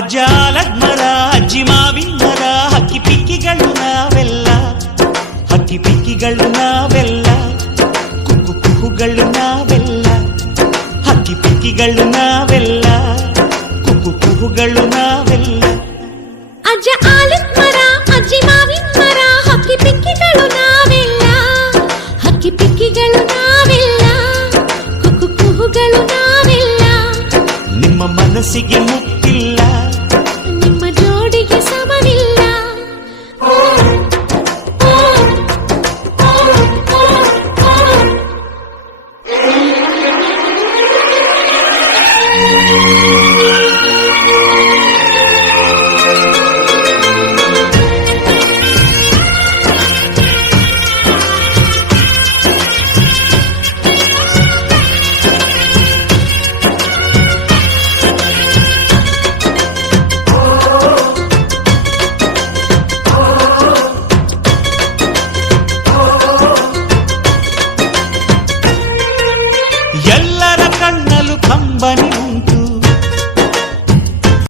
ಅಜ್ಜ ಆಲದ ಮರ ಅಜ್ಜಿ ಮಾವಿನ ಮರ ಹಕ್ಕಿ ಪಿಕ್ಕಿಗಳು ನಾವೆಲ್ಲ, ಹಕ್ಕಿ ಪಿಕ್ಕಿಗಳು ನಾವೆಲ್ಲ, ಕುಕ್ಕು ಕುಹುಗಳು ನಾವೆಲ್ಲ, ಹಕ್ಕಿ ಪಿಕ್ಕಿಗಳು ನಾವೆಲ್ಲ, ಕುಕ್ಕು ಕುಹುಗಳು ನಾವೆಲ್ಲ. ಅಜ್ಜ ಆಲದ ಮರ ಅಜ್ಜಿ ಮಾವಿನ ಮರ ಹಕ್ಕಿ ಪಿಕ್ಕಿಗಳು ನಾವೆಲ್ಲ, ಹಕ್ಕಿ ಪಿಕ್ಕಿಗಳು ನಾವೆಲ್ಲ, ಕುಕ್ಕು ಕುಹುಗಳು ನಾವೆಲ್ಲ. ನಿಮ್ಮ ಮನಸ್ಸಿಗೆ ಮುಟ್ಟಿಲ್ಲ, ನಿಮ್ಮ ಜೋಡಿಗೆ ಸಮವಿಲ್ಲ. ಎಲ್ಲರ ಕಣ್ಣಲು ಕಂಬನಿ